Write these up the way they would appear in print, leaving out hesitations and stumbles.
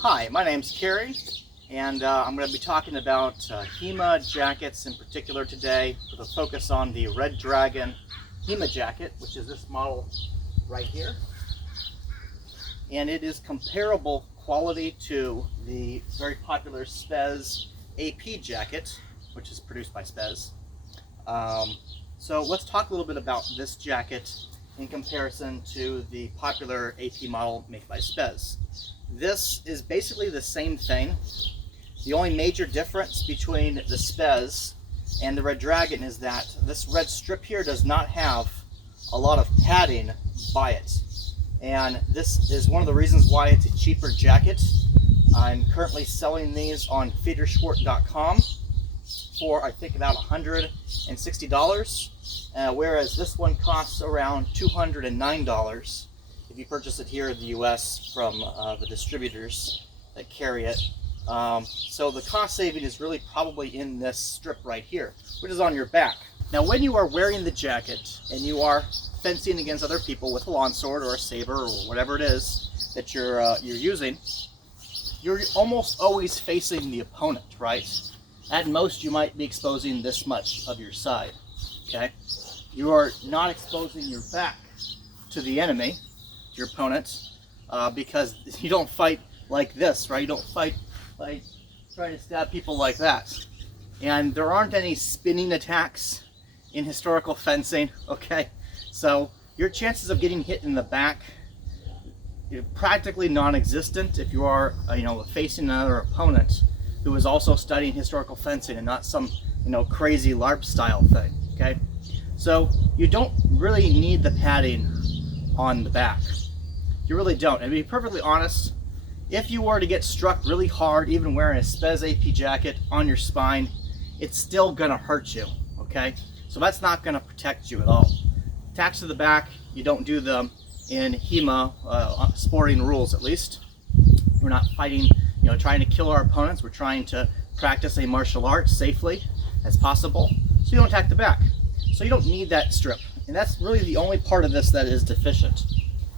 Hi, my name's Kerry, and I'm going to be talking about HEMA jackets in particular today, with a focus on the Red Dragon HEMA jacket, which is this model right here. And it is comparable quality to the very popular Spez AP jacket, which is produced by Spez. So let's talk a little bit about this jacket in comparison to the popular AP model made by Spez. This is basically the same thing. The only major difference between the Spez and the Red Dragon is that this red strip here does not have a lot of padding by it. And this is one of the reasons why it's a cheaper jacket. I'm currently selling these on feederschwart.com for I think about $160, whereas this one costs around $209 if you purchase it here in the US from the distributors that carry it. So the cost saving is really probably in this strip right here, which is on your back. Now when you are wearing the jacket and you are fencing against other people with a longsword or a saber or whatever it is that you're using, you're almost always facing the opponent, right? At most you might be exposing this much of your side, okay? You are not exposing your back to the enemy, your opponent, because you don't fight like this, right? You don't fight like trying to stab people like that. And there aren't any spinning attacks in historical fencing, okay? So your chances of getting hit in the back are practically non-existent if you are, facing another opponent who is also studying historical fencing and not some, crazy LARP style thing, okay? So you don't really need the padding on the back. You really don't. And to be perfectly honest, if you were to get struck really hard, even wearing a Spez AP jacket on your spine, it's still gonna hurt you, okay? So that's not gonna protect you at all. Attacks to the back, you don't do them in HEMA sporting rules, at least. We're not fighting, trying to kill our opponents. We're trying to practice a martial art safely as possible. So you don't attack the back. So you don't need that strip. And that's really the only part of this that is deficient.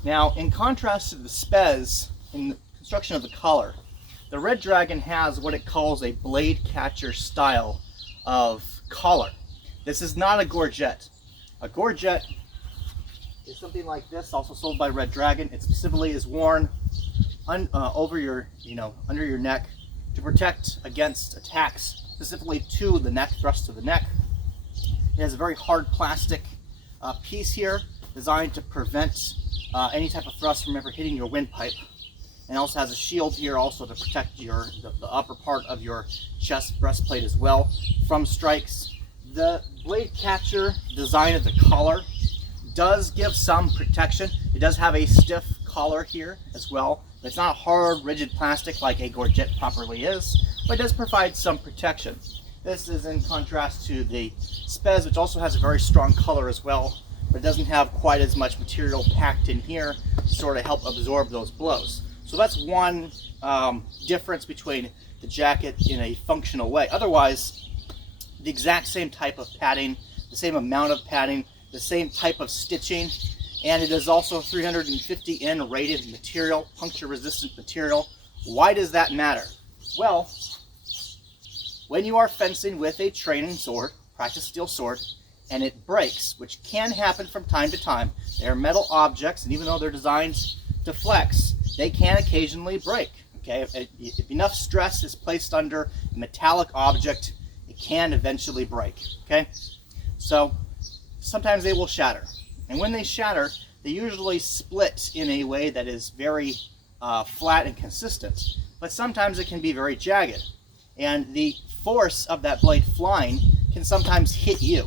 Now, in contrast to the Spez, in the construction of the collar, the Red Dragon has what it calls a blade catcher style of collar. This is not a gorget. A gorget is something like this, also sold by Red Dragon. It specifically is worn over your, under your neck to protect against attacks, specifically to the neck, thrust to the neck. It has a very hard plastic piece here designed to prevent any type of thrust from ever hitting your windpipe. And also has a shield here also to protect the upper part of your chest breastplate as well from strikes. The blade catcher design of the collar does give some protection. It does have a stiff collar here as well. It's not hard, rigid plastic like a gorget properly is, but it does provide some protection. This is in contrast to the Spez, which also has a very strong collar as well, but it doesn't have quite as much material packed in here to sort of help absorb those blows. So that's one difference between the jacket in a functional way. Otherwise, the exact same type of padding, the same amount of padding, the same type of stitching, and it is also 350N rated material, puncture resistant material. Why does that matter? Well, when you are fencing with a training sword, practice steel sword, and it breaks, which can happen from time to time, they are metal objects, and even though they're designed to flex, they can occasionally break, okay? If enough stress is placed under a metallic object, it can eventually break, okay? So sometimes they will shatter. And when they shatter, they usually split in a way that is very flat and consistent. But sometimes it can be very jagged. And the force of that blade flying can sometimes hit you.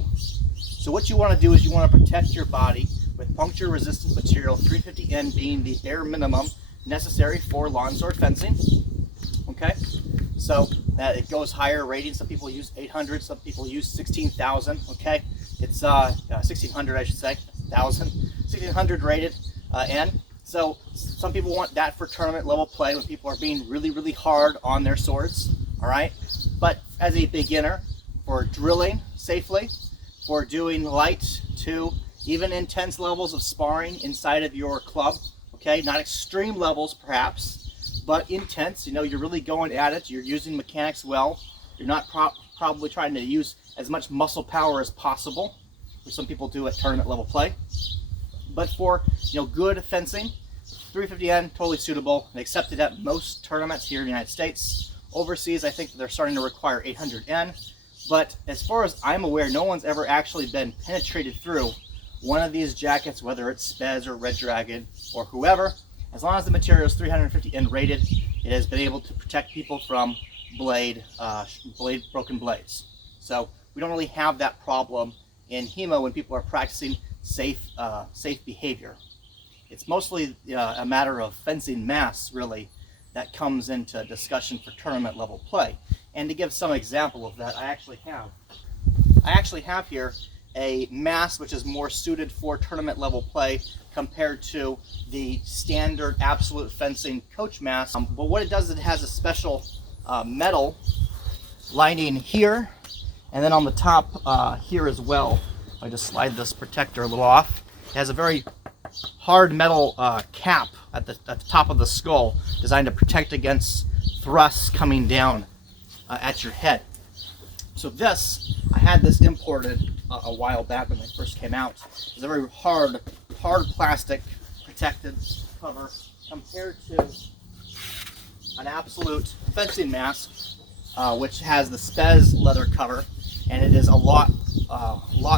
So what you want to do is you want to protect your body with puncture resistant material, 350N being the bare minimum necessary for longsword fencing. Okay, so that it goes higher rating. Some people use 800, some people use 16,000. Okay, it's 1600, I should say, 1,000, 1600 rated N. So some people want that for tournament level play when people are being really, really hard on their swords. All right, but as a beginner, for drilling safely, for doing light to even intense levels of sparring inside of your club, okay, not extreme levels perhaps, but intense. You know, you're really going at it. You're using mechanics well. You're not probably trying to use as much muscle power as possible, which some people do at tournament level play. But for, you know, good fencing, 350N, totally suitable and accepted at most tournaments here in the United States. Overseas, I think they're starting to require 800N. But as far as I'm aware, no one's ever actually been penetrated through one of these jackets, whether it's Spez or Red Dragon or whoever. As long as the material is 350N rated, it has been able to protect people from broken blades. So we don't really have that problem in HEMA when people are practicing safe behavior. It's mostly a matter of fencing mass, really, that comes into discussion for tournament level play. And to give some example of that, I actually have here a mass which is more suited for tournament level play compared to the standard absolute fencing coach mask. But what it does is it has a special metal lining here, and then on the top here as well. I just slide this protector a little off. It has a very hard metal cap at the top of the skull, designed to protect against thrusts coming down at your head. So this, I had this imported a while back when they first came out. It's a very hard plastic protected cover compared to an absolute fencing mask, which has the Spez leather cover, and it is a lot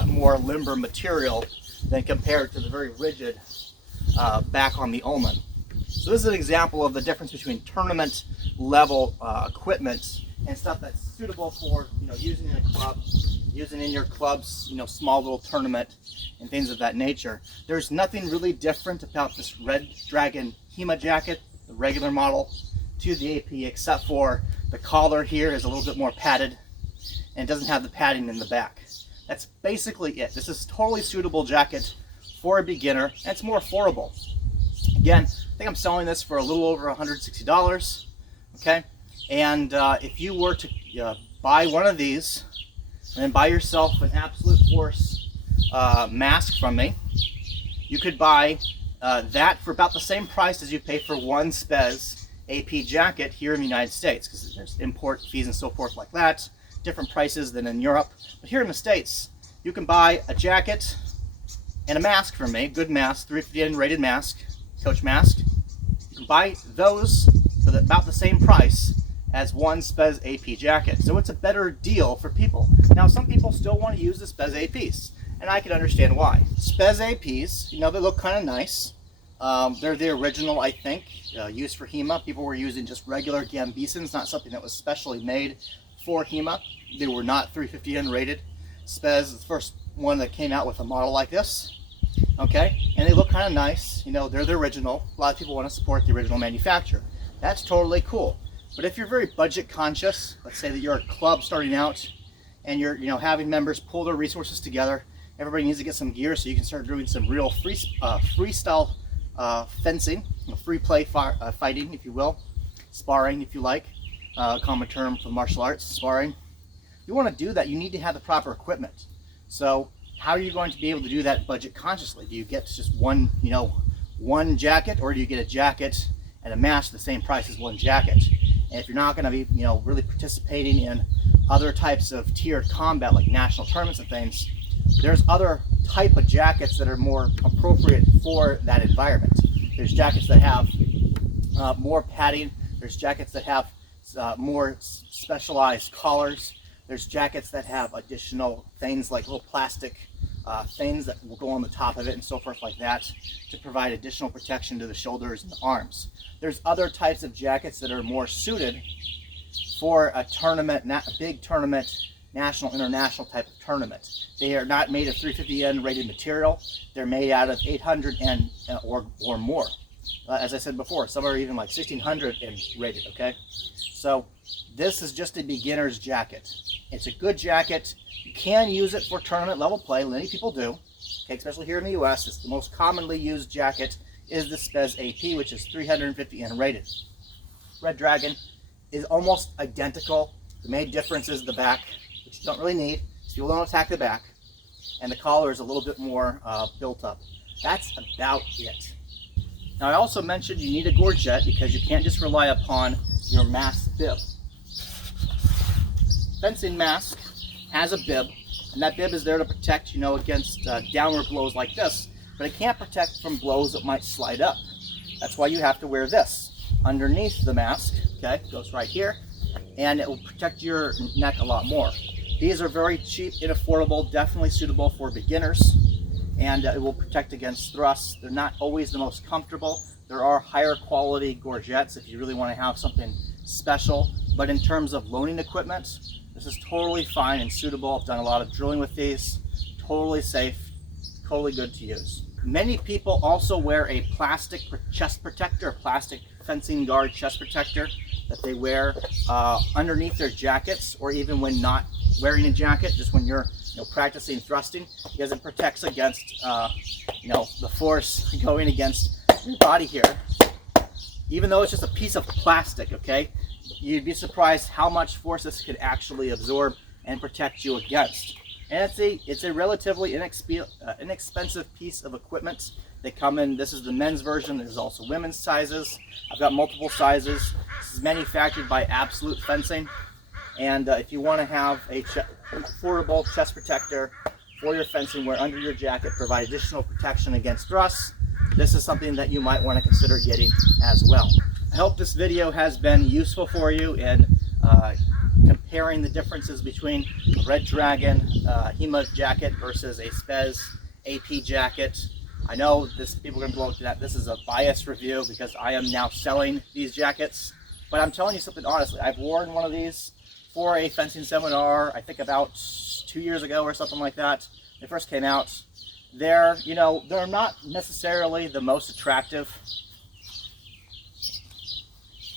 more limber material than compared to the very rigid back on the Ullman. So this is an example of the difference between tournament level equipment and stuff that's suitable for, you know, using in a club, using in your club's, you know, small little tournament and things of that nature. There's nothing really different about this Red Dragon HEMA jacket, the regular model, to the AP, except for the collar here is a little bit more padded and it doesn't have the padding in the back. That's basically it. This is a totally suitable jacket for a beginner, and it's more affordable. Again, I think I'm selling this for a little over $160, okay? And if you were to buy one of these and then buy yourself an Absolute Force mask from me, you could buy that for about the same price as you pay for one Spez AP jacket here in the United States, because there's import fees and so forth like that, different prices than in Europe. But here in the States, you can buy a jacket and a mask from me, good mask, 350N rated mask, coach mask. You can buy those for about the same price as one Spez AP jacket. So it's a better deal for people. Now, some people still want to use the Spez APs, and I can understand why. Spez APs, you know, they look kind of nice. They're the original, I think, used for HEMA. People were using just regular Gambesons, not something that was specially made for HEMA. They were not 350N rated. Spez is the first one that came out with a model like this. Okay, and they look kind of nice. You know, they're the original. A lot of people want to support the original manufacturer. That's totally cool. But if you're very budget conscious, let's say that you're a club starting out and you're, you know, having members pull their resources together, everybody needs to get some gear so you can start doing some real freestyle fencing, you know, free play fighting, if you will, sparring, if you like, common term for martial arts, sparring. If you want to do that, you need to have the proper equipment. So how are you going to be able to do that budget consciously? Do you get just one, you know, one jacket, or do you get a jacket and a mask the same price as one jacket? And if you're not going to be, you know, really participating in other types of tiered combat like national tournaments and things, there's other type of jackets that are more appropriate for that environment. There's jackets that have more padding. There's jackets that have more specialized collars. There's jackets that have additional things like little plastic things that will go on the top of it and so forth like that to provide additional protection to the shoulders and the arms. There's other types of jackets that are more suited for a tournament, a big tournament, national, international type of tournament. They are not made of 350N rated material. They're made out of 800 or more. As I said before, some are even like 1600 and rated, okay? So this is just a beginner's jacket. It's a good jacket. You can use it for tournament level play. Many people do, okay, especially here in the US. It's the most commonly used jacket is the Spez AP, which is 350N rated. Red Dragon is almost identical. The main difference is the back, which you don't really need, so people don't attack the back, and the collar is a little bit more built up. That's about it. Now I also mentioned you need a gorget because you can't just rely upon your mask bib. Fencing mask has a bib, and that bib is there to protect, you know, against downward blows like this, but it can't protect from blows that might slide up. That's why you have to wear this underneath the mask. Okay, it goes right here, and it will protect your neck a lot more. These are very cheap and affordable, definitely suitable for beginners, and it will protect against thrusts. They're not always the most comfortable. There are higher quality gorgets if you really want to have something special, but in terms of loaning equipment, this is totally fine and suitable. I've done a lot of drilling with these, totally safe, totally good to use. Many people also wear a plastic chest protector, a plastic fencing guard chest protector that they wear underneath their jackets, or even when not wearing a jacket, just when you're practicing thrusting, because it protects against the force going against your body here. Even though it's just a piece of plastic, okay, you'd be surprised how much force this could actually absorb and protect you against. And it's a relatively inexpensive piece of equipment. They come in, this is the men's version, there's also women's sizes. I've got multiple sizes. This is manufactured by Absolute Fencing. And if you want to have a affordable chest protector for your fencing wear under your jacket, provide additional protection against thrusts, this is something that you might want to consider getting as well. I hope this video has been useful for you in comparing the differences between a Red Dragon HEMA jacket versus a Spez AP jacket. I know people are going to blow that this is a biased review because I am now selling these jackets, but I'm telling you something honestly. I've worn one of these for a fencing seminar, I think about 2 years ago or something like that. They first came out. They're not necessarily the most attractive.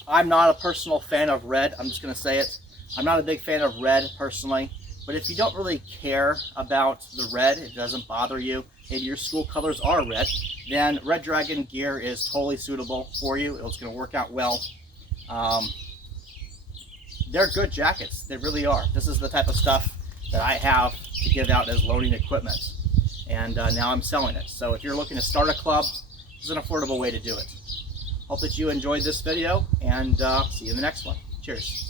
I'm not a personal fan of red. I'm just going to say it. I'm not a big fan of red personally, but if you don't really care about the red, it doesn't bother you, maybe your school colors are red, then Red Dragon gear is totally suitable for you. It's going to work out well. They're good jackets. They really are. This is the type of stuff that I have to give out as loaning equipment, and now I'm selling it. So if you're looking to start a club, this is an affordable way to do it. Hope that you enjoyed this video, and see you in the next one. Cheers.